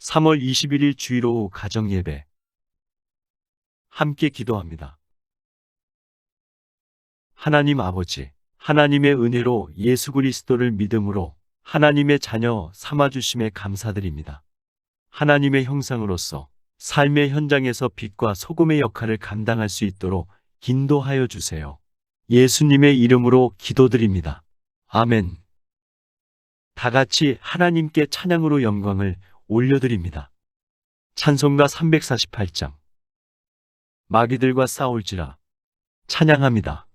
3월 21일 주일 오후 가정예배 함께 기도합니다. 하나님 아버지, 하나님의 은혜로 예수 그리스도를 믿음으로 하나님의 자녀 삼아주심에 감사드립니다. 하나님의 형상으로서 삶의 현장에서 빛과 소금의 역할을 감당할 수 있도록 인도하여 주세요. 예수님의 이름으로 기도드립니다. 아멘. 다 같이 하나님께 찬양으로 영광을 올려드립니다. 찬송가 348장. 마귀들과 싸울지라. 찬양합니다.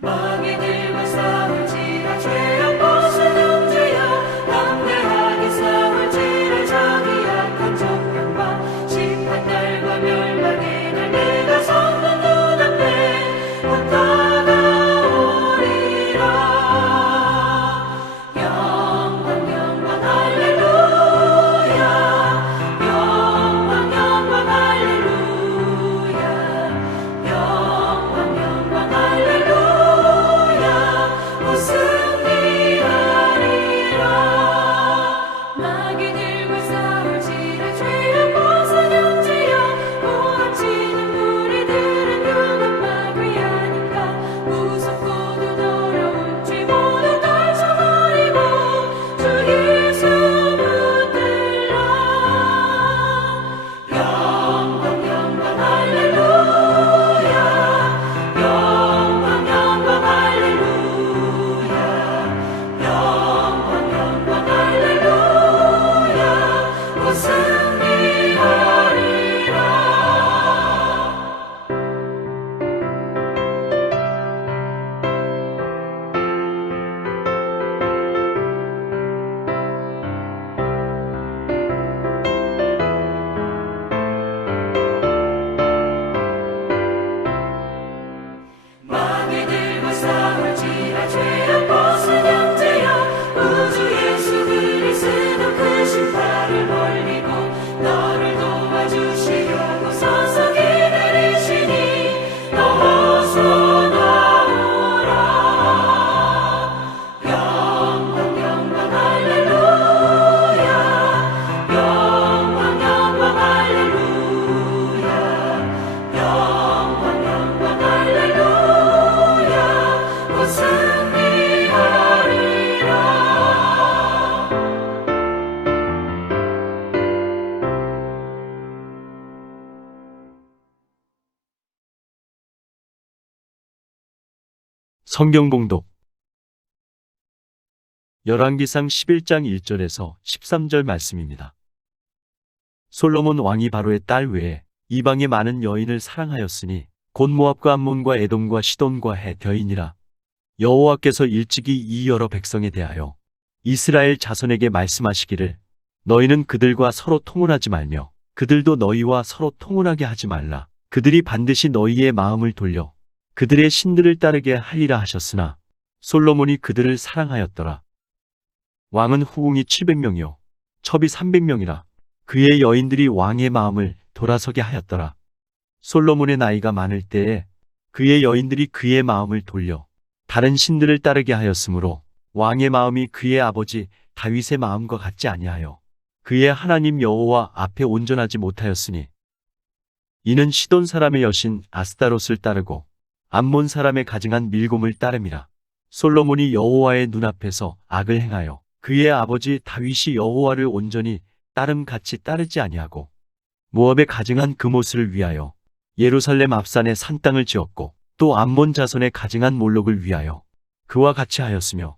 마귀들과 싸울지라 죄악 벗은 형제여 담대하게 싸울지라 자기 약한 정령과 심판날과 멸망의 날 내가 선한 눈앞에 곧 다가오리라. 영광 영광 할렐루야. 영광 영광 할렐루야. 영광 영광 할렐루야. 승리하리라. 마귀들과 싸울지라 죄악 벗은 형제여 고함치는 무리들은 흉악마귀 아닌가. 무섭고도 더러운 죄 모두 떨쳐버리고 주 예수 붙들라. 영광 영광 할렐루야. 영광 영광 할렐루야. 영광 영광 할렐루야. 곧 승리하리라. 마귀들과 싸울지라 죄악 벗은 형제여 우주 예수 그리스도 크신 팔을 벌리고 너를 도와주시려고 서서 기다리시니 너 어서 나오라. 영광 영광 할렐루야. 영광 영광 할렐루야. 영광 영광 할렐루야. 곧 승리하리라. 성경 봉독. 열왕기상 11장 1절에서 13절 말씀입니다. 솔로몬 왕이 바로의 딸 외에 이방의 많은 여인을 사랑하였으니 곧 모압과 암몬과 에돔과 시돈과 헷 여인이라. 여호와께서 일찍이 이 여러 백성에 대하여 이스라엘 자손에게 말씀하시기를 너희는 그들과 서로 통혼하지 말며 그들도 너희와 서로 통혼하게 하지 말라. 그들이 반드시 너희의 마음을 돌려 그들의 신들을 따르게 하리라 하셨으나 솔로몬이 그들을 사랑하였더라. 왕은 후궁이 700명이요 첩이 300명이라. 그의 여인들이 왕의 마음을 돌아서게 하였더라. 솔로몬의 나이가 많을 때에 그의 여인들이 그의 마음을 돌려 다른 신들을 따르게 하였으므로 왕의 마음이 그의 아버지 다윗의 마음과 같지 아니하여 그의 하나님 여호와 앞에 온전하지 못하였으니 이는 시돈 사람의 여신 아스타롯을 따르고 암몬 사람의 가증한 밀곰을 따름이라. 솔로몬이 여호와의 눈앞에서 악을 행하여 그의 아버지 다윗이 여호와를 온전히 따름같이 따르지 아니하고 모압의 가증한 그모스를 위하여 예루살렘 앞산에 산 땅을 지었고 또 암몬 자손의 가증한 몰록을 위하여 그와 같이 하였으며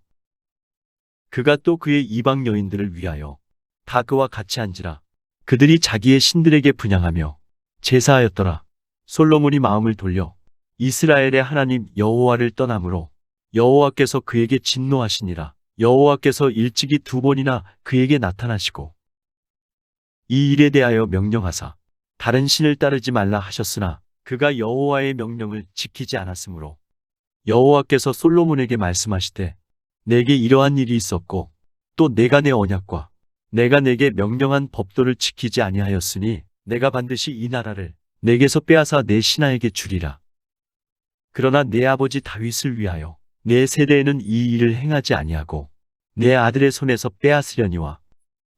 그가 또 그의 이방 여인들을 위하여 다 그와 같이 한지라. 그들이 자기의 신들에게 분향하며 제사하였더라. 솔로몬이 마음을 돌려 이스라엘의 하나님 여호와를 떠나므로 여호와께서 그에게 진노하시니라. 여호와께서 일찍이 2번이나 그에게 나타나시고 이 일에 대하여 명령하사 다른 신을 따르지 말라 하셨으나 그가 여호와의 명령을 지키지 않았으므로 여호와께서 솔로몬에게 말씀하시되 내게 이러한 일이 있었고 또 내가 내 언약과 내가 내게 명령한 법도를 지키지 아니하였으니 내가 반드시 이 나라를 내게서 빼앗아 내 신하에게 주리라. 그러나 내 아버지 다윗을 위하여 내 세대에는 이 일을 행하지 아니하고 내 아들의 손에서 빼앗으려니와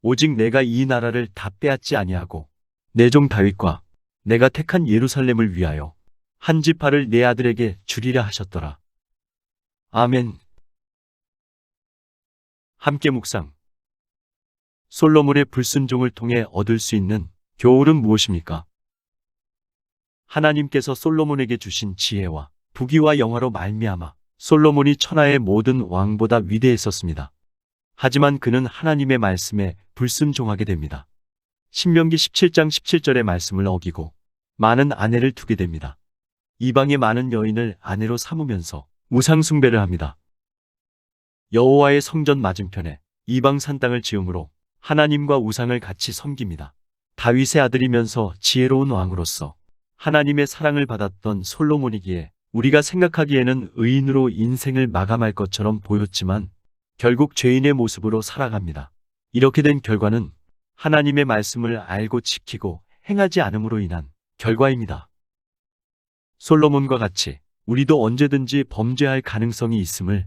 오직 내가 이 나라를 다 빼앗지 아니하고 내 종 다윗과 내가 택한 예루살렘을 위하여 한 지파를 내 아들에게 주리라 하셨더라. 아멘. 함께 묵상. 솔로몬의 불순종을 통해 얻을 수 있는 교훈은 무엇입니까? 하나님께서 솔로몬에게 주신 지혜와 부귀와 영화로 말미암아 솔로몬이 천하의 모든 왕보다 위대했었습니다. 하지만 그는 하나님의 말씀에 불순종하게 됩니다. 신명기 17장 17절의 말씀을 어기고 많은 아내를 두게 됩니다. 이방의 많은 여인을 아내로 삼으면서 우상 숭배를 합니다. 여호와의 성전 맞은편에 이방 산 땅을 지음으로 하나님과 우상을 같이 섬깁니다. 다윗의 아들이면서 지혜로운 왕으로서 하나님의 사랑을 받았던 솔로몬이기에 우리가 생각하기에는 의인으로 인생을 마감할 것처럼 보였지만 결국 죄인의 모습으로 살아갑니다. 이렇게 된 결과는 하나님의 말씀을 알고 지키고 행하지 않음으로 인한 결과입니다. 솔로몬과 같이 우리도 언제든지 범죄할 가능성이 있음을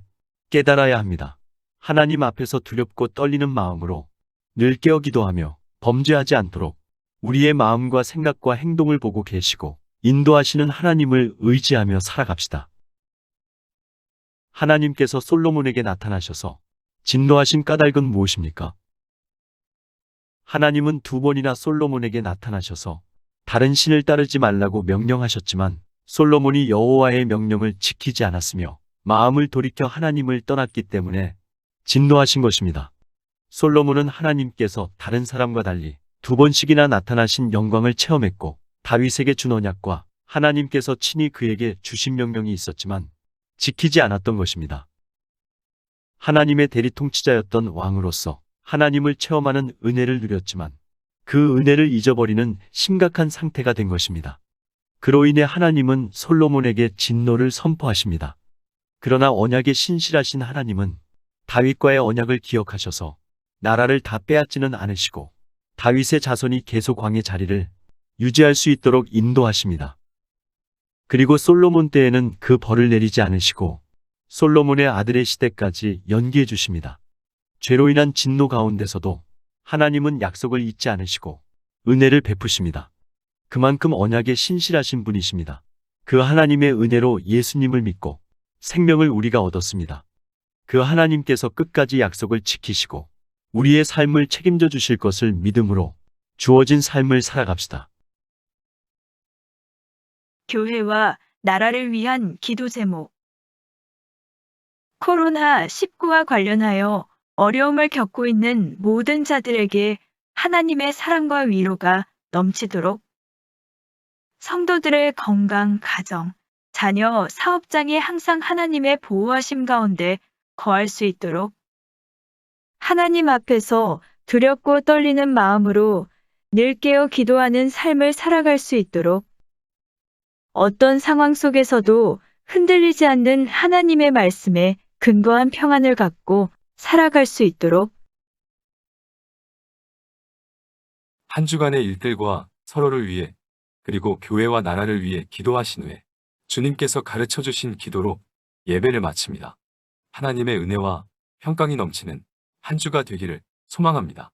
깨달아야 합니다. 하나님 앞에서 두렵고 떨리는 마음으로 늘 깨어 기도하며 범죄하지 않도록 우리의 마음과 생각과 행동을 보고 계시고 인도하시는 하나님을 의지하며 살아갑시다. 하나님께서 솔로몬에게 나타나셔서 진노하신 까닭은 무엇입니까? 하나님은 두 번이나 솔로몬에게 나타나셔서 다른 신을 따르지 말라고 명령하셨지만 솔로몬이 여호와의 명령을 지키지 않았으며 마음을 돌이켜 하나님을 떠났기 때문에 진노하신 것입니다. 솔로몬은 하나님께서 다른 사람과 달리 두 번씩이나 나타나신 영광을 체험했고 다윗에게 준 언약과 하나님께서 친히 그에게 주신 명령이 있었지만 지키지 않았던 것입니다. 하나님의 대리 통치자였던 왕으로서 하나님을 체험하는 은혜를 누렸지만 그 은혜를 잊어버리는 심각한 상태가 된 것입니다. 그로 인해 하나님은 솔로몬에게 진노를 선포하십니다. 그러나 언약에 신실하신 하나님은 다윗과의 언약을 기억하셔서 나라를 다 빼앗지는 않으시고 다윗의 자손이 계속 왕의 자리를 유지할 수 있도록 인도하십니다. 그리고 솔로몬 때에는 그 벌을 내리지 않으시고 솔로몬의 아들의 시대까지 연기해 주십니다. 죄로 인한 진노 가운데서도 하나님은 약속을 잊지 않으시고 은혜를 베푸십니다. 그만큼 언약에 신실하신 분이십니다. 그 하나님의 은혜로 예수님을 믿고 생명을 우리가 얻었습니다. 그 하나님께서 끝까지 약속을 지키시고 우리의 삶을 책임져 주실 것을 믿음으로 주어진 삶을 살아갑시다. 교회와 나라를 위한 기도 제목. 코로나19와 관련하여 어려움을 겪고 있는 모든 자들에게 하나님의 사랑과 위로가 넘치도록 성도들의 건강, 가정, 자녀, 사업장이 항상 하나님의 보호하심 가운데 거할 수 있도록 하나님 앞에서 두렵고 떨리는 마음으로 늘 깨어 기도하는 삶을 살아갈 수 있도록 어떤 상황 속에서도 흔들리지 않는 하나님의 말씀에 근거한 평안을 갖고 살아갈 수 있도록 한 주간의 일들과 서로를 위해 그리고 교회와 나라를 위해 기도하신 후에 주님께서 가르쳐 주신 기도로 예배를 마칩니다. 하나님의 은혜와 평강이 넘치는 한 주가 되기를 소망합니다.